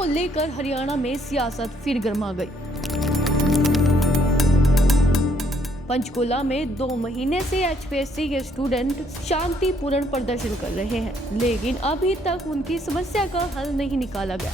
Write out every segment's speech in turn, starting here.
को लेकर हरियाणा में सियासत फिर गर्मा गई। पंचकुला में 2 महीने से एचपीएससी के स्टूडेंट शांतिपूर्ण प्रदर्शन कर रहे हैं, लेकिन अभी तक उनकी समस्या का हल नहीं निकाला गया।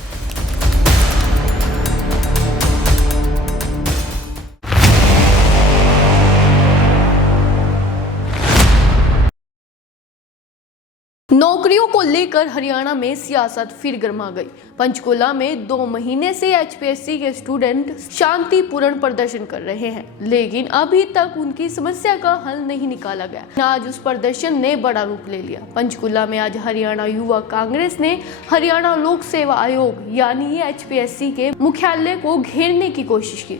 नौकरियों को लेकर हरियाणा में सियासत फिर गर्मा गई। पंचकुला में 2 महीने से एचपीएससी के स्टूडेंट शांतिपूर्ण प्रदर्शन कर रहे हैं, लेकिन अभी तक उनकी समस्या का हल नहीं निकाला गया। आज उस प्रदर्शन ने बड़ा रूप ले लिया। पंचकुला में आज हरियाणा युवा कांग्रेस ने हरियाणा लोक सेवा आयोग यानी एचपीएससी के मुख्यालय को घेरने की कोशिश की।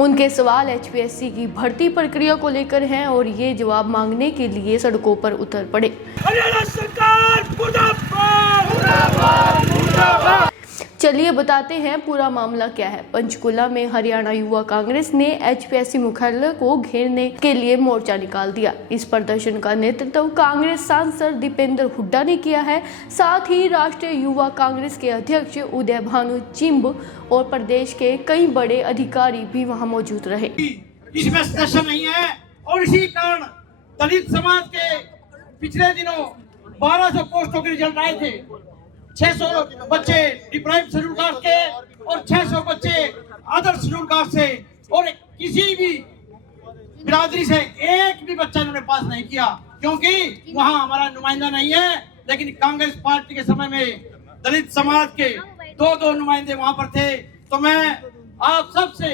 उनके सवाल एचपीएससी की भर्ती प्रक्रिया को लेकर हैं और ये जवाब मांगने के लिए सड़कों पर उतर पड़े। हरियाणा सरकार मुर्दाबाद, मुर्दाबाद। चलिए बताते हैं पूरा मामला क्या है। पंचकुला में हरियाणा युवा कांग्रेस ने एचपीएससी मुख्यालय को घेरने के लिए मोर्चा निकाल दिया। इस प्रदर्शन का नेतृत्व कांग्रेस सांसद दीपेंद्र हुड्डा ने किया है। साथ ही राष्ट्रीय युवा कांग्रेस के अध्यक्ष उदय भानु चिंब और प्रदेश के कई बड़े अधिकारी भी वहां मौजूद रहे। इसमें सेशन नहीं है और इसी कारण दलित समाज के पिछले दिनों 1200 पोस्टों के रिजल्ट आए थे। 600 बच्चे डिप्राइव्ड शेड्यूल कास्ट के और 600 बच्चे अदर शेड्यूल कास्ट से, और किसी भी बिरादरी से एक भी बच्चा इन्होंने पास नहीं किया, क्योंकि वहां हमारा नुमाइंदा नहीं है। लेकिन कांग्रेस पार्टी के समय में दलित समाज के 2 नुमाइंदे वहां पर थे। तो मैं आप सबसे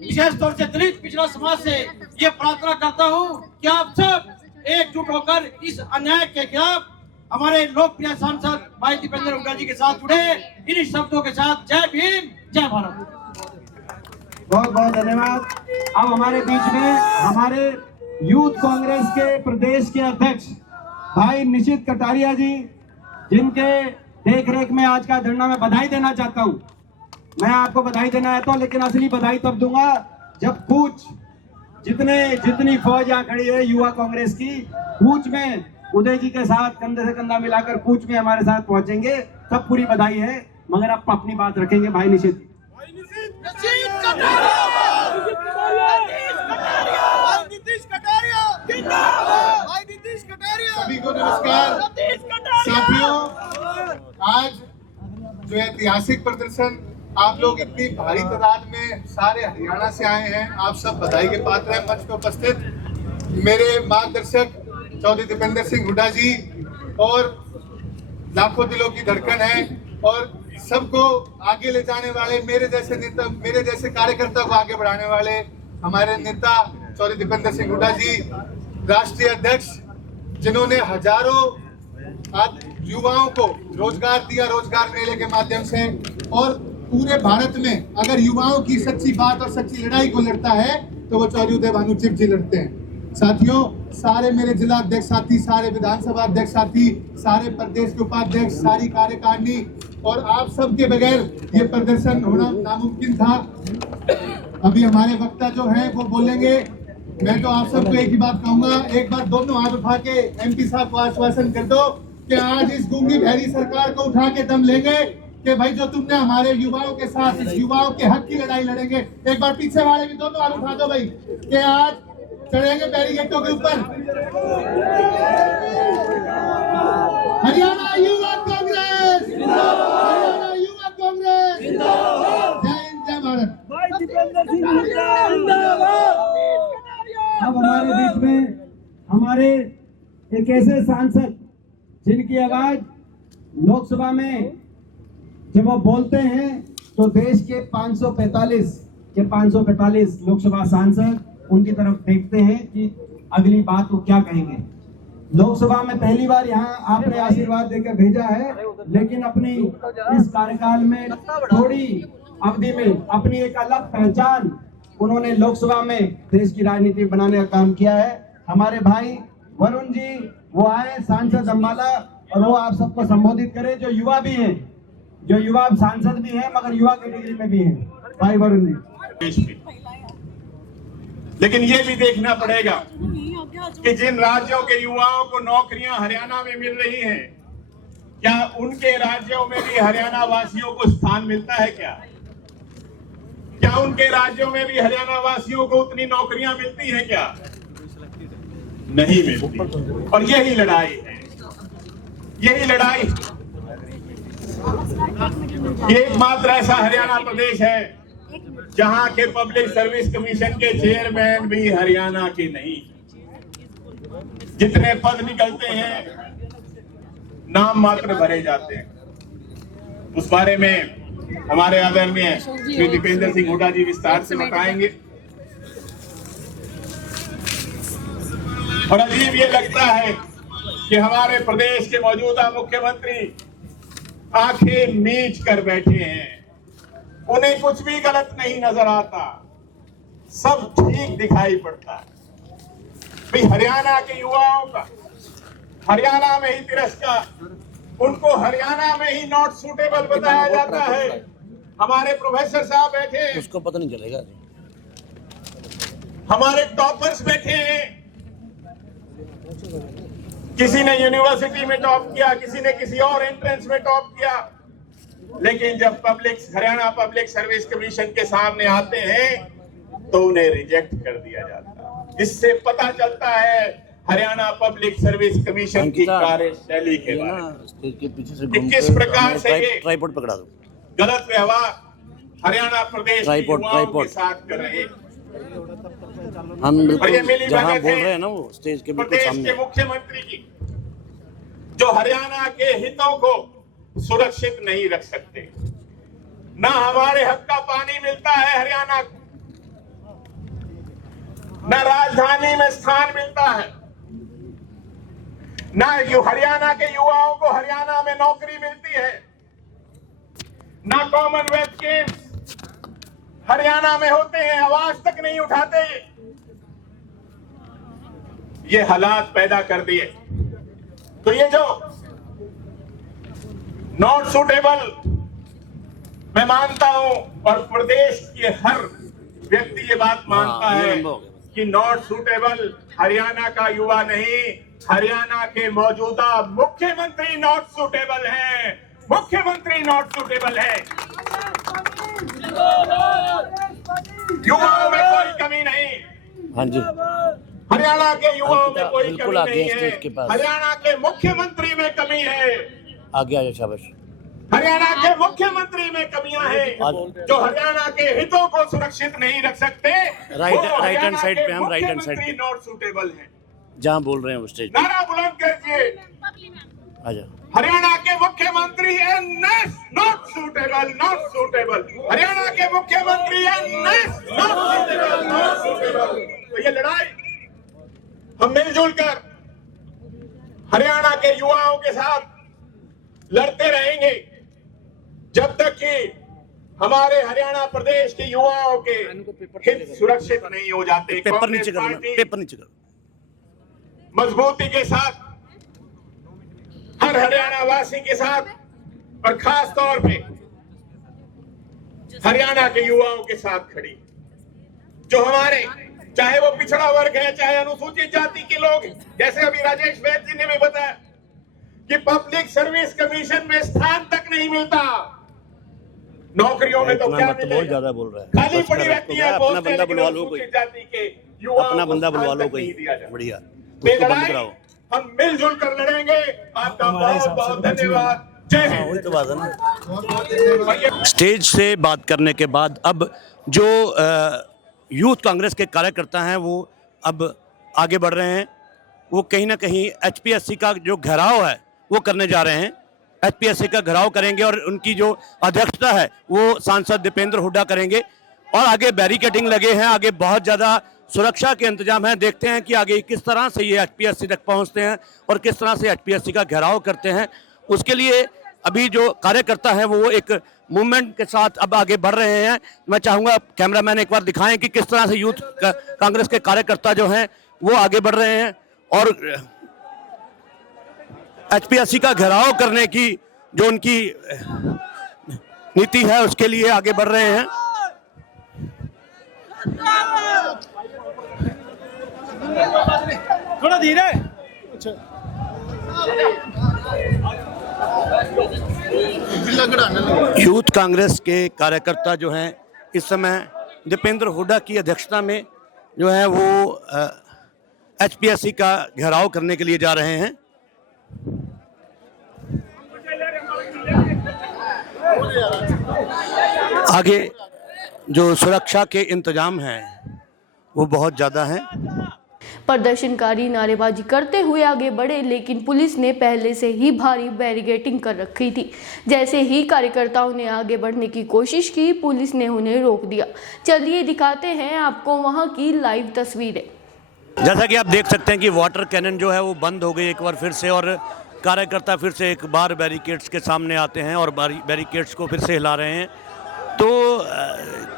विशेष तौर से दलित पिछड़ा समाज से ये प्रार्थना करता हूं कि आप सब एकजुट होकर इस अन्याय के खिलाफ हमारे लोकप्रिय सांसद भाई दीपेंद्र हुड्डा जी के साथ जुड़े। इन शब्दों के साथ जय भीम, जय भारत। बहुत बहुत धन्यवाद। अब हमारे बीच में हमारे यूथ कांग्रेस के प्रदेश के अध्यक्ष भाई निशित कटारिया जी, जिनके देखरेख में आज का धरना में बधाई देना चाहता हूं। मैं आपको बधाई देना चाहता हूं, लेकिन असली बधाई तब दूंगा जब कूच जितनी फौज यहाँ खड़ी है युवा कांग्रेस की, कूच में उदय जी के साथ कंधे से कंधा मिलाकर कूच में हमारे साथ पहुंचेंगे, तब पूरी बधाई है। मगर आप अपनी बात रखेंगे भाई निशित। सभी को नमस्कार। साथियों, आज जो ऐतिहासिक प्रदर्शन आप लोग इतनी भारी तादाद में सारे हरियाणा से आए हैं, आप सब बधाई के पात्र हैं। मंच पर उपस्थित मेरे मार्गदर्शक चौधरी दीपेंद्र सिंह हुड्डा जी और लाखों दिलों की धड़कन है, और सबको आगे ले जाने वाले मेरे जैसे नेता, मेरे जैसे कार्यकर्ता को आगे बढ़ाने वाले हमारे नेता चौधरी दीपेंद्र सिंह हुड्डा जी, राष्ट्रीय अध्यक्ष, जिन्होंने हजारों युवाओं को रोजगार दिया रोजगार मेले के माध्यम से। और पूरे भारत में अगर युवाओं की सच्ची बात और सच्ची लड़ाई को लड़ता है तो वो चौधरी उदय भानु चिंब जी लड़ते हैं। साथियों, सारे मेरे जिला अध्यक्ष साथी, सारे विधानसभा अध्यक्ष साथी, सारे प्रदेश के उपाध्यक्ष, सारी कार्यकारिणी, और आप सबके बगैर ये प्रदर्शन होना नामुमकिन था। अभी हमारे वक्ता जो है वो बोलेंगे। मैं तो आप सबको एक ही बात कहूंगा, एक बार दोनों हाथ उठा के एमपी साहब को आश्वासन कर दो कि आज इस गूंगी बहरी सरकार को उठा के दम लेंगे कि भाई जो तुमने हमारे युवाओं के साथ इस युवाओं के हक की लड़ाई लड़ेंगे। एक बार पीछे वाले भी दोनों हाथ उठा दो भाई कि आज चढ़ेंगे बैरिकेडों के ऊपर। हरियाणा युवा कांग्रेस, हरियाणा युवा कांग्रेस, जय हिंद, जय भारत। अब हमारे बीच में हमारे एक ऐसे सांसद जिनकी आवाज लोकसभा में जब वो बोलते हैं तो देश के 545 लोकसभा सांसद उनकी तरफ देखते हैं कि अगली बात वो क्या कहेंगे। लोकसभा में पहली बार यहाँ आपने आशीर्वाद देकर भेजा है, लेकिन अपनी इस कार्यकाल में थोड़ी अवधि में अपनी एक अलग पहचान उन्होंने लोकसभा में देश की राजनीति बनाने का काम किया है। हमारे भाई वरुण जी वो आए सांसद अम्बाला, और वो आप सबको संबोधित करें, जो युवा भी हैं, जो युवा सांसद भी हैं मगर युवा कैटेगरी में भी हैं। भाई वरुण जी। लेकिन ये भी देखना पड़ेगा कि जिन राज्यों के युवाओं को नौकरियां हरियाणा में मिल रही हैं, क्या उनके राज्यों में भी हरियाणा वासियों को स्थान मिलता है क्या उनके राज्यों में भी हरियाणा वासियों को उतनी नौकरियां मिलती हैं क्या? नहीं मिलती। और यही लड़ाई है, यही लड़ाई। ये एकमात्र ऐसा हरियाणा प्रदेश है जहां के पब्लिक सर्विस कमीशन के चेयरमैन भी हरियाणा के नहीं। जितने पद निकलते हैं नाम मात्र भरे जाते हैं। उस बारे में हमारे आदरणीय श्री दीपेंद्र सिंह हुड्डा जी विस्तार से बताएंगे। और अजीब ये लगता है कि हमारे प्रदेश के मौजूदा मुख्यमंत्री आंखें मीच कर बैठे हैं, उन्हें कुछ भी गलत नहीं नजर आता, सब ठीक दिखाई पड़ता है। भाई हरियाणा के युवाओं का हरियाणा में ही तिरस्कार, उनको हरियाणा में ही नॉट सूटेबल बताया जाता है। हमारे प्रोफेसर साहब बैठे हैं, उसको पता नहीं चलेगा। हमारे टॉपर्स बैठे हैं, किसी ने यूनिवर्सिटी में टॉप किया, किसी ने किसी और एंट्रेंस में टॉप किया, लेकिन जब हरियाणा पब्लिक सर्विस कमीशन के सामने आते हैं तो उन्हें रिजेक्ट कर दिया जाता है। इससे पता चलता है हरियाणा पब्लिक सर्विस कमीशन की कार्यशैली के बारे में के पीछे से कि किस प्रकार से ये ट्राइपॉड पकड़ा दो, गलत व्यवहार हरियाणा प्रदेश के युवाओं के साथ कर रहे हैं। हम और ये मिली जहाँ भगत बोल है रहे हैं ना वो स्टेज के बिल्कुल प्रदेश सामने। के मुख्यमंत्री की, जो हरियाणा के हितों को सुरक्षित नहीं रख सकते। ना हमारे हक का पानी मिलता है हरियाणा को, न राजधानी में स्थान मिलता है, ना हरियाणा के युवाओं को हरियाणा में नौकरी मिलती है, ना कॉमनवेल्थ गेम्स हरियाणा में होते हैं, आवाज तक नहीं उठाते। ये हालात पैदा कर दिए। तो ये जो नॉट सूटेबल, मैं मानता हूं और प्रदेश के हर व्यक्ति ये बात मानता है कि नॉट सूटेबल हरियाणा का युवा नहीं, हरियाणा के मौजूदा मुख्यमंत्री नॉट सूटेबल हैं। मुख्यमंत्री नॉट सूटेबल है। युवाओं में कोई कमी नहीं, हाँ जी, हरियाणा के युवाओं में कोई बिल्कुल कमी आगे नहीं स्टेज के है, पास। हरियाणा के मुख्यमंत्री में कमी है। आगे आ जाओ, शाबाश। हरियाणा के मुख्यमंत्री में कमियां हैं जो हरियाणा के हितों को सुरक्षित नहीं रख सकते। राइट हैंड साइड पे हम, राइट हैंड साइड पे नॉट सूटेबल है। जहाँ बोल रहे हैं वो स्टेज पे नारा बुलंद कीजिए, आ जाओ। हरियाणा के मुख्यमंत्री not suitable, not suitable. Haryana के मुख्यमंत्री नॉट सूटेबल, नॉट सूटेबल। तो ये लड़ाई हम मिलजुल कर हरियाणा के युवाओं के साथ लड़ते रहेंगे जब तक कि हमारे हरियाणा प्रदेश के युवाओं के हित सुरक्षित नहीं हो जाते। पेपर नीचे कांग्रेस करो, पार्टी पेपर नीचे करो। मजबूती के साथ हर हरियाणा वासी के साथ और खास तौर पे हरियाणा के युवाओं के साथ खड़ी, जो हमारे चाहे वो पिछड़ा वर्ग है, चाहे अनुसूचित जाति के लोग हैं। जैसे अभी राजेश वैद जी ने भी बताया कि पब्लिक सर्विस कमीशन में स्थान तक नहीं मिलता, नौकरियों में तो क्या बहुत मिलेगा, ज्यादा बोल रहा है। खाली पड़ी रहती है। अपना बंदा बुलवा लो कोई, अनुसूचित जाति के युवाओं अपना को बंदा स्थान बुलवा लो तक कोई, नहीं दिया जाता। बढ़िया, ये उसको बंद लड़ाई कराओ। हम मिलजुल कर लड़ेंगे। आपका बहुत बहुत धन्यवाद। जय हाँ, हिंद। वही तो बात है ना। बहुत बहुत धन्यवाद। स्टेज से बात करने के बाद अब जो यूथ कांग्रेस के कार्यकर्ता हैं वो अब आगे बढ़ रहे हैं। वो कहीं ना कहीं एचपीएससी का जो घेराव है वो करने जा रहे हैं। एचपीएससी का घेराव करेंगे और उनकी जो अध्यक्षता है वो सांसद दीपेंद्र हुड्डा करेंगे। और आगे बैरिकेडिंग लगे हैं, आगे बहुत ज़्यादा सुरक्षा के इंतजाम हैं। देखते हैं कि आगे किस तरह से ये एचपीएससी तक पहुंचते हैं और किस तरह से एचपीएससी का घेराव करते हैं। उसके लिए अभी जो कार्यकर्ता है वो एक मूवमेंट के साथ अब आगे बढ़ रहे हैं। मैं चाहूँगा कैमरामैन एक बार दिखाएं कि किस तरह से यूथ कांग्रेस के कार्यकर्ता जो हैं वो आगे बढ़ रहे हैं और एचपीएससी का घेराव करने की जो उनकी नीति है उसके लिए आगे बढ़ रहे हैं। थोड़ा धीरे। यूथ कांग्रेस के कार्यकर्ता जो हैं इस समय दीपेंद्र हुड्डा की अध्यक्षता में जो है वो एचपीएससी का घेराव करने के लिए जा रहे हैं। आगे जो सुरक्षा के इंतजाम हैं वो बहुत ज़्यादा हैं। प्रदर्शनकारी नारेबाजी करते हुए आगे बढ़े, लेकिन पुलिस ने पहले से ही भारी बैरिकेडिंग कर रखी थी। जैसे ही कार्यकर्ताओं ने आगे बढ़ने की कोशिश की, पुलिस ने उन्हें रोक दिया। चलिए दिखाते हैं आपको वहां की लाइव तस्वीरें। जैसा कि आप देख सकते हैं कि वाटर कैनन जो है वो बंद हो गई एक बार फिर से, और कार्यकर्ता फिर से एक बार बैरिकेड्स के सामने आते हैं और बैरिकेड्स को फिर से हिला रहे हैं। तो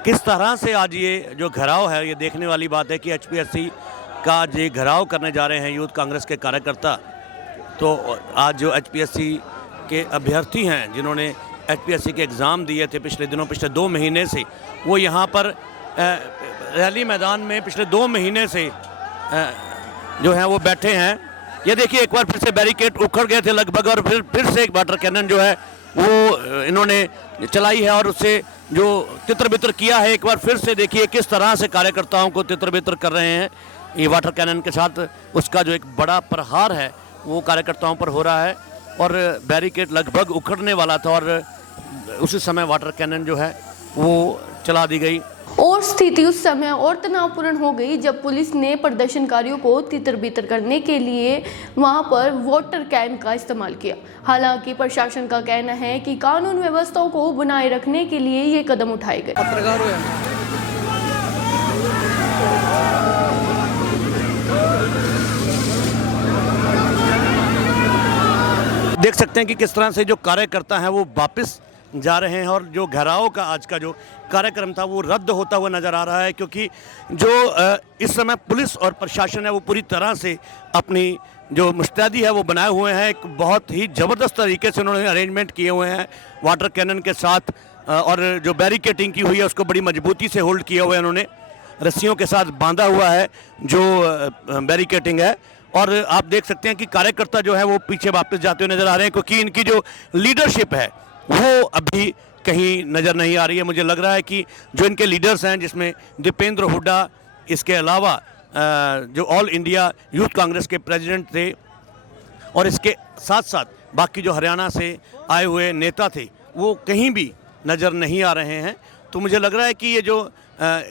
किस तरह से आज ये जो घेराव है, ये देखने वाली बात है कि एचपीएससी का ये घेराव करने जा रहे हैं यूथ कांग्रेस के कार्यकर्ता। तो आज जो एचपीएससी के अभ्यर्थी हैं जिन्होंने एचपीएससी के एग्ज़ाम दिए थे पिछले दिनों, पिछले 2 महीने से वो यहाँ पर रैली मैदान में पिछले 2 महीने से जो हैं वो बैठे हैं। ये देखिए एक बार फिर से बैरिकेड उखड़ गए थे लगभग, और फिर से एक वाटर कैनन जो है वो इन्होंने चलाई है और उससे जो तितर बितर किया है। एक बार फिर से देखिए किस तरह से कार्यकर्ताओं को तितर बितर कर रहे हैं ये वाटर कैनन के साथ। उसका जो एक बड़ा प्रहार है वो कार्यकर्ताओं पर हो रहा है, और बैरिकेड लगभग उखड़ने वाला था और उसी समय वाटर कैनन जो है वो चला दी गई। और स्थिति उस समय और तनावपूर्ण हो गई जब पुलिस ने प्रदर्शनकारियों को तितर बितर करने के लिए वहां पर वाटर कैन का इस्तेमाल किया। हालांकि प्रशासन का कहना है कि कानून व्यवस्था को बनाए रखने के लिए ये कदम उठाए गए। देख सकते हैं कि किस तरह से जो कार्यकर्ता हैं वो वापस जा रहे हैं, और जो घेराव का आज का जो कार्यक्रम था वो रद्द होता हुआ नज़र आ रहा है, क्योंकि जो इस समय पुलिस और प्रशासन है वो पूरी तरह से अपनी जो मुस्तैदी है वो बनाए हुए हैं। एक बहुत ही ज़बरदस्त तरीके से उन्होंने अरेंजमेंट किए हुए हैं वाटर कैनन के साथ, और जो बैरिकेडिंग की हुई है उसको बड़ी मजबूती से होल्ड किया हुआ है उन्होंने, रस्सियों के साथ बांधा हुआ है जो बैरिकेडिंग है। और आप देख सकते हैं कि कार्यकर्ता जो है वो पीछे वापस जाते हुए नज़र आ रहे हैं, क्योंकि इनकी जो लीडरशिप है वो अभी कहीं नज़र नहीं आ रही है। मुझे लग रहा है कि जो इनके लीडर्स हैं जिसमें दीपेंद्र हुड्डा, इसके अलावा जो ऑल इंडिया यूथ कांग्रेस के प्रेसिडेंट थे, और इसके साथ साथ बाकी जो हरियाणा से आए हुए नेता थे वो कहीं भी नज़र नहीं आ रहे हैं। तो मुझे लग रहा है कि ये जो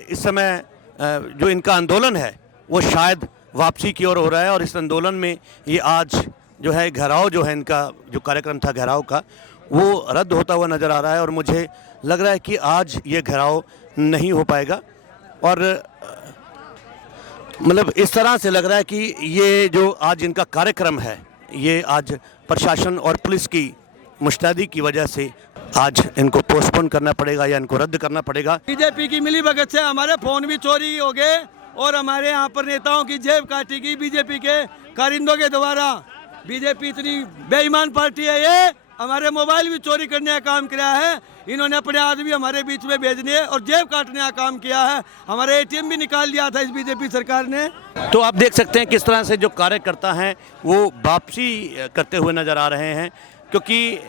इस समय जो इनका आंदोलन है वो शायद वापसी की ओर हो रहा है, और इस आंदोलन में ये आज जो है घेराव जो है इनका जो कार्यक्रम था घेराव का वो रद्द होता हुआ नज़र आ रहा है। और मुझे लग रहा है कि आज ये घेराव नहीं हो पाएगा, और मतलब इस तरह से लग रहा है कि ये जो आज इनका कार्यक्रम है ये आज प्रशासन और पुलिस की मुस्तैदी की वजह से आज इनको पोस्टपोन करना पड़ेगा या इनको रद्द करना पड़ेगा। बीजेपी की मिली भगत से हमारे फोन भी चोरी हो गए, और हमारे यहाँ पर नेताओं की जेब काटी गई बीजेपी के कारिंदों के द्वारा। बीजेपी इतनी बेईमान पार्टी है, ये हमारे मोबाइल भी चोरी करने का काम किया है। इन्होंने अपने आदमी हमारे बीच में भेजने और जेब काटने का काम किया है। हमारे एटीएम भी निकाल लिया था इस बीजेपी सरकार ने। तो आप देख सकते हैं किस तरह से जो कार्यकर्ता हैं वो वापसी करते हुए नज़र आ रहे हैं, क्योंकि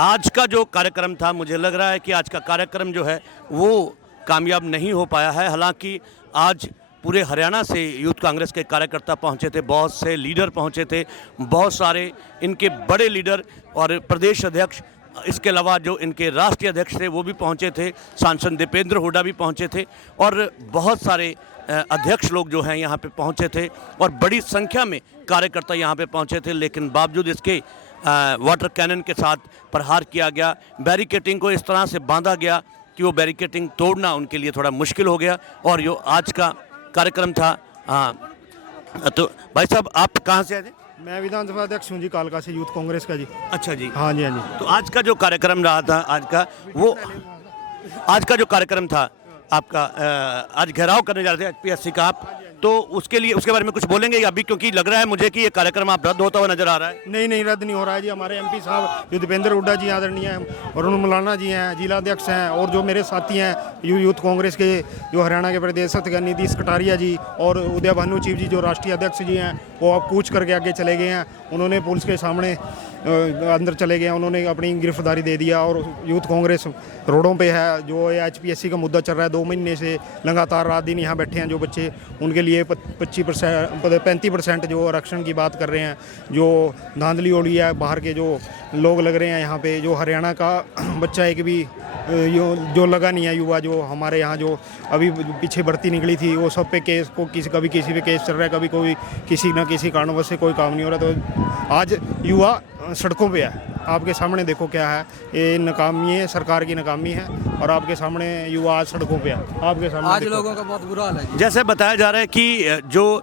आज का जो कार्यक्रम था मुझे लग रहा है कि आज का कार्यक्रम जो है वो कामयाब नहीं हो पाया है। हालांकि आज पूरे हरियाणा से यूथ कांग्रेस के कार्यकर्ता पहुंचे थे, बहुत से लीडर पहुंचे थे, बहुत सारे इनके बड़े लीडर और प्रदेश अध्यक्ष, इसके अलावा जो इनके राष्ट्रीय अध्यक्ष थे वो भी पहुंचे थे, सांसद दीपेंद्र हुड्डा भी पहुंचे थे, और बहुत सारे अध्यक्ष लोग जो हैं यहाँ पे पहुंचे थे, और बड़ी संख्या में कार्यकर्ता यहाँ पे पहुंचे थे। लेकिन बावजूद इसके वाटर कैनन के साथ प्रहार किया गया, बैरिकेडिंग को इस तरह से बांधा गया कि वो बैरिकेडिंग तोड़ना उनके लिए थोड़ा मुश्किल हो गया। और जो आज का कार्यक्रम था, तो भाई साहब आप कहाँ से आए थे? मैं विधानसभा अध्यक्ष हूँ जी, कालका से, यूथ कांग्रेस का जी। अच्छा जी, हाँ जी, हाँ जी। तो आज का जो कार्यक्रम रहा था, आज का जो कार्यक्रम था आपका, आज घेराव करने जा रहे थे एचपीएससी का आप, तो उसके लिए उसके बारे में कुछ बोलेंगे अभी? क्योंकि लग रहा है मुझे कि ये कार्यक्रम आप रद्द होता हुआ नजर आ रहा है। नहीं, रद्द नहीं हो रहा है जी। हमारे एमपी साहब जो दीपेंद्र हुड्डा जी आदरणीय हैं, वरुण मौलाना जी हैं, जिला अध्यक्ष हैं, और जो मेरे साथी हैं यूथ कांग्रेस के जो हरियाणा के प्रदेश अध्यक्ष नीतीश कटारिया जी और उदय भानु चीफ जी जो राष्ट्रीय अध्यक्ष जी हैं, वो अब कूच करके आगे चले गए हैं। उन्होंने पुलिस के सामने अंदर चले गए, उन्होंने अपनी गिरफ्तारी दे दिया। और यूथ कांग्रेस रोडों पे है। जो ये HPSC का मुद्दा चल रहा है 2 महीने से लगातार रात दिन यहाँ बैठे हैं जो बच्चे, उनके लिए 35% जो आरक्षण की बात कर रहे हैं, जो धांधली हो रही है, बाहर के जो लोग लग रहे हैं यहाँ पे, जो हरियाणा का बच्चा एक भी जो लगा नहीं है, युवा जो हमारे यहाँ जो अभी पीछे भर्ती निकली थी, वो सब पे केस को कभी किसी पे केस चल रहा है, कभी कोई किसी न किसी कारणवश से कोई काम नहीं हो रहा। तो आज युवा सड़कों पे है। आपके सामने देखो क्या है, ये नाकामी है, सरकार की नाकामी है। और आपके सामने युवा आज सड़कों पे है, आपके सामने आज लोगों का बहुत बुरा हाल है। जैसे बताया जा रहा है कि जो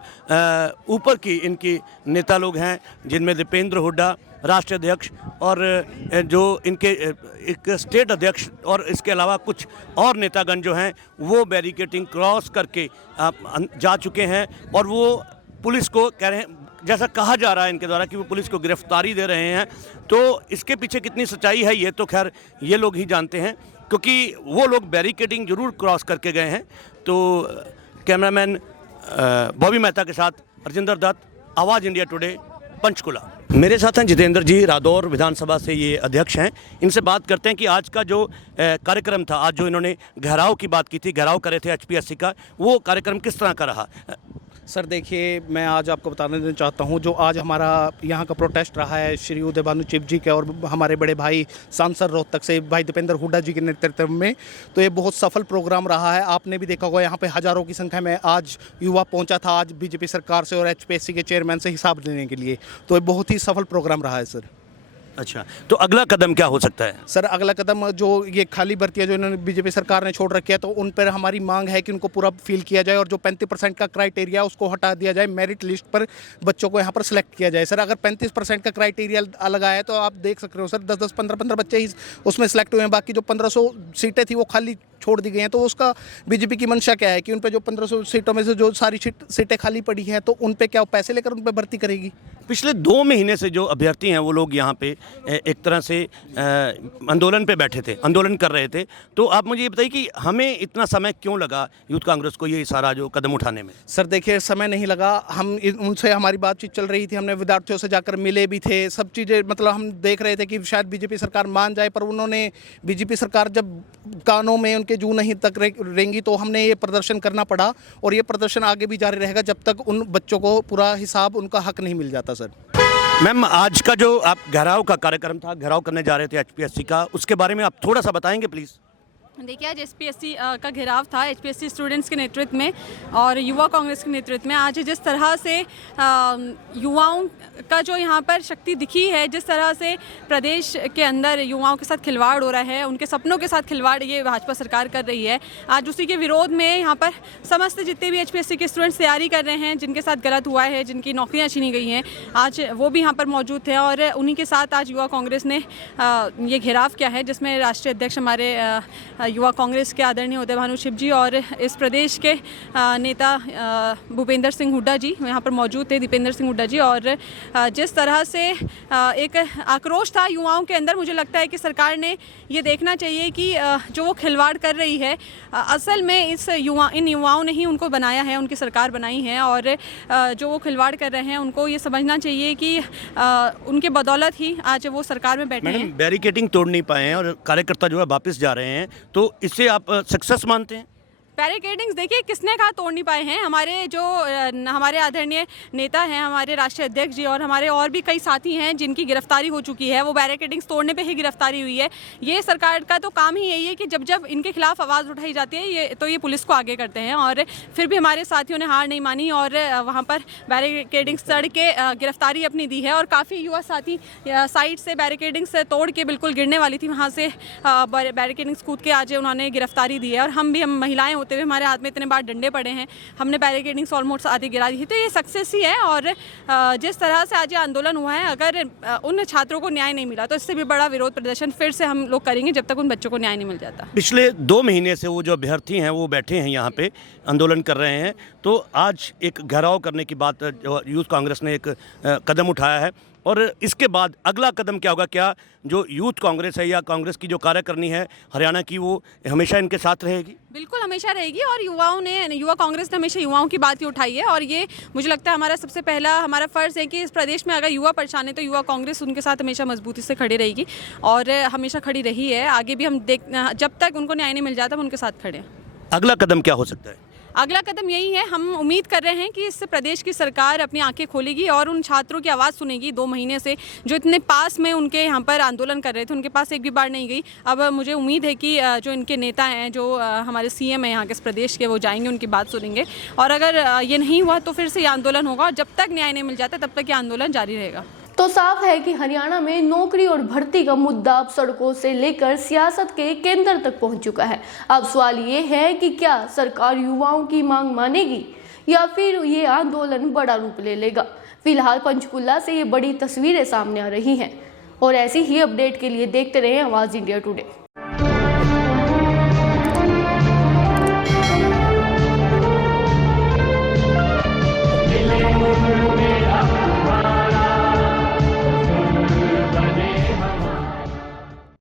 ऊपर की इनकी नेता लोग हैं, जिनमें दीपेंद्र हुड्डा राष्ट्रीय अध्यक्ष और जो इनके एक स्टेट अध्यक्ष और इसके अलावा कुछ और नेतागण जो हैं वो बैरिकेडिंग क्रॉस करके जा चुके हैं। और वो पुलिस को कह रहे हैं, जैसा कहा जा रहा है इनके द्वारा, कि वो पुलिस को गिरफ्तारी दे रहे हैं। तो इसके पीछे कितनी सच्चाई है ये तो खैर ये लोग ही जानते हैं, क्योंकि वो लोग बैरिकेडिंग जरूर क्रॉस करके गए हैं। तो कैमरामैन बॉबी मेहता के साथ राजेंद्र दत्त, आवाज़ इंडिया टुडे, पंचकुला। मेरे साथ हैं जितेंद्र जी, रादौर विधानसभा से ये अध्यक्ष हैं। इनसे बात करते हैं कि आज का जो कार्यक्रम था, आज जो इन्होंने घेराव की बात की थी, घेराव करे थे HPSC का, वो कार्यक्रम किस तरह का रहा? सर देखिए, मैं आज आपको बताने देना चाहता हूं, जो आज हमारा यहाँ का प्रोटेस्ट रहा है श्री उदय भानु चिप जी के और हमारे बड़े भाई सांसद रोहतक से भाई दीपेंद्र हुड्डा जी के नेतृत्व में, तो ये बहुत सफल प्रोग्राम रहा है। आपने भी देखा होगा यहाँ पे हज़ारों की संख्या में आज युवा पहुँचा था, आज BJP सरकार से और HPSC के चेयरमैन से हिसाब लेने के लिए। तो ये बहुत ही सफल प्रोग्राम रहा है सर। अच्छा, तो अगला कदम क्या हो सकता है? सर अगला कदम, जो ये खाली भर्तियाँ जो इन्होंने BJP सरकार ने छोड़ रखी है, तो उन पर हमारी मांग है कि उनको पूरा फिल किया जाए और जो 35% का क्राइटेरिया उसको हटा दिया जाए, मेरिट लिस्ट पर बच्चों को यहाँ पर सिलेक्ट किया जाए। सर अगर 35% का क्राइटेरिया लगा है तो आप देख सकते हो सर 10-10, 15-15 बच्चे ही उसमें सेलेक्ट हुए हैं, बाकी जो 1500 सीटें थी वो खाली छोड़ दी गई हैं। तो उसका BJP की मंशा क्या है कि उन पे जो 1500 सीटों में से जो सारी सीटें खाली पड़ी हैं, तो उन पे क्या पैसे लेकर उन पे भर्ती करेगी? पिछले 2 महीने से जो अभ्यर्थी हैं वो लोग यहाँ पे एक तरह से आंदोलन पे बैठे थे, आंदोलन कर रहे थे। तो आप मुझे ये बताइए कि हमें इतना समय क्यों लगा यूथ कांग्रेस को ये सारा जो कदम उठाने में? सर देखिए, समय नहीं लगा, हम उनसे हमारी बातचीत चल रही थी, हमने विद्यार्थियों से जाकर मिले भी थे, सब चीज़ें मतलब हम देख रहे थे कि शायद BJP सरकार मान जाए, पर उन्होंने BJP सरकार जब कानों में उनके जू नहीं तक रेंगी, तो हमने ये प्रदर्शन करना पड़ा। और ये प्रदर्शन आगे भी जारी रहेगा जब तक उन बच्चों को पूरा हिसाब उनका हक नहीं मिल जाता। सर मैम, आज का जो आप घेराव का कार्यक्रम था, घेराव करने जा रहे थे HPSC का, उसके बारे में आप थोड़ा सा बताएंगे प्लीज़? देखिए, आज HPSC का घेराव था HPSC स्टूडेंट्स के नेतृत्व में और युवा कांग्रेस के नेतृत्व में। आज जिस तरह से युवाओं का जो यहाँ पर शक्ति दिखी है, जिस तरह से प्रदेश के अंदर युवाओं के साथ खिलवाड़ हो रहा है, उनके सपनों के साथ खिलवाड़ ये भाजपा सरकार कर रही है, आज उसी के विरोध में यहाँ पर समस्त जितने भी HPSC के स्टूडेंट्स तैयारी कर रहे हैं, जिनके साथ गलत हुआ है, जिनकी नौकरियाँ छीनी गई हैं, आज वो भी यहाँ पर मौजूद थे। और उन्हीं के साथ आज युवा कांग्रेस ने ये घेराव किया है, जिसमें राष्ट्रीय अध्यक्ष हमारे युवा कांग्रेस के आदरणीय उदय भानु चिप जी और इस प्रदेश के नेता भूपेंद्र सिंह हुड्डा जी यहाँ पर मौजूद थे, दीपेंद्र सिंह हुड्डा जी। और जिस तरह से एक आक्रोश था युवाओं के अंदर, मुझे लगता है कि सरकार ने ये देखना चाहिए कि जो वो खिलवाड़ कर रही है, असल में इन युवाओं ने ही उनको बनाया है, उनकी सरकार बनाई है। और जो वो खिलवाड़ कर रहे हैं उनको ये समझना चाहिए कि उनके बदौलत ही आज वो सरकार में बैठे हैं। बैरिकेडिंग तोड़ नहीं पाए हैं और कार्यकर्ता जो है वापस जा रहे हैं, तो इससे आप सक्सेस मानते हैं? बैरिकेडिंग्स देखिए किसने कहा तोड़ नहीं पाए हैं, हमारे आदरणीय नेता हैं, हमारे राष्ट्रीय अध्यक्ष जी और हमारे और भी कई साथी हैं जिनकी गिरफ्तारी हो चुकी है, वो बैरिकेडिंग्स तोड़ने पे ही गिरफ्तारी हुई है। ये सरकार का तो काम ही यही है कि जब इनके खिलाफ आवाज़ उठाई जाती है ये पुलिस को आगे करते हैं। और फिर भी हमारे साथियों ने हार नहीं मानी और वहाँ पर बैरिकेडिंग्स तोड़ के गिरफ्तारी अपनी दी है। और काफ़ी युवा साथी साइड से बैरिकेडिंग्स तोड़ के बिल्कुल गिरने वाली थी, वहाँ से बैरिकेडिंग्स कूद के आज उन्होंने गिरफ्तारी दी है। और हम महिलाएँ होते हुए हमारे हाथ में इतने बार डंडे पड़े हैं, हमने बैरिकेडिंग्स ऑलमोस्ट आधी गिरा दी थी, तो ये सक्सेस ही है। और जिस तरह से आज ये आंदोलन हुआ है, अगर उन छात्रों को न्याय नहीं मिला तो इससे भी बड़ा विरोध प्रदर्शन फिर से हम लोग करेंगे जब तक उन बच्चों को न्याय नहीं मिल जाता। पिछले 2 महीने से वो जो अभ्यर्थी हैं वो बैठे हैं यहाँ पे, आंदोलन कर रहे हैं, तो आज एक घेराव करने की बात यूथ कांग्रेस ने एक कदम उठाया है, और इसके बाद अगला कदम क्या होगा? क्या जो यूथ कांग्रेस है या कांग्रेस की जो कार्यकारिणी है हरियाणा की, वो हमेशा इनके साथ रहेगी? बिल्कुल हमेशा रहेगी, और युवा कांग्रेस ने हमेशा युवाओं की बात ही उठाई है, और ये मुझे लगता है हमारा सबसे पहला हमारा फ़र्ज़ है कि इस प्रदेश में अगर युवा परेशान है तो युवा कांग्रेस उनके साथ हमेशा मजबूती से खड़ी रहेगी, और हमेशा खड़ी रही है। आगे भी हम जब तक उनको न्याय नहीं मिल जाता हम उनके साथ खड़े हैं। अगला कदम क्या हो सकता है? अगला कदम यही है, हम उम्मीद कर रहे हैं कि इस प्रदेश की सरकार अपनी आंखें खोलेगी और उन छात्रों की आवाज़ सुनेगी 2 महीने से, जो इतने पास में उनके यहाँ पर आंदोलन कर रहे थे, उनके पास एक भी बार नहीं गई। अब मुझे उम्मीद है कि जो इनके नेता हैं, जो हमारे सीएम हैं यहाँ के इस प्रदेश के, वो जाएंगे, उनकी बात सुनेंगे, और अगर ये नहीं हुआ तो फिर से ये आंदोलन होगा, और जब तक न्याय नहीं मिल जाता तब तक ये आंदोलन जारी रहेगा। तो साफ है कि हरियाणा में नौकरी और भर्ती का मुद्दा अब सड़कों से लेकर सियासत के केंद्र तक पहुंच चुका है। अब सवाल ये है कि क्या सरकार युवाओं की मांग मानेगी या फिर ये आंदोलन बड़ा रूप ले लेगा। फिलहाल पंचकुला से ये बड़ी तस्वीरें सामने आ रही हैं, और ऐसी ही अपडेट के लिए देखते रहें आवाज़ इंडिया टुडे।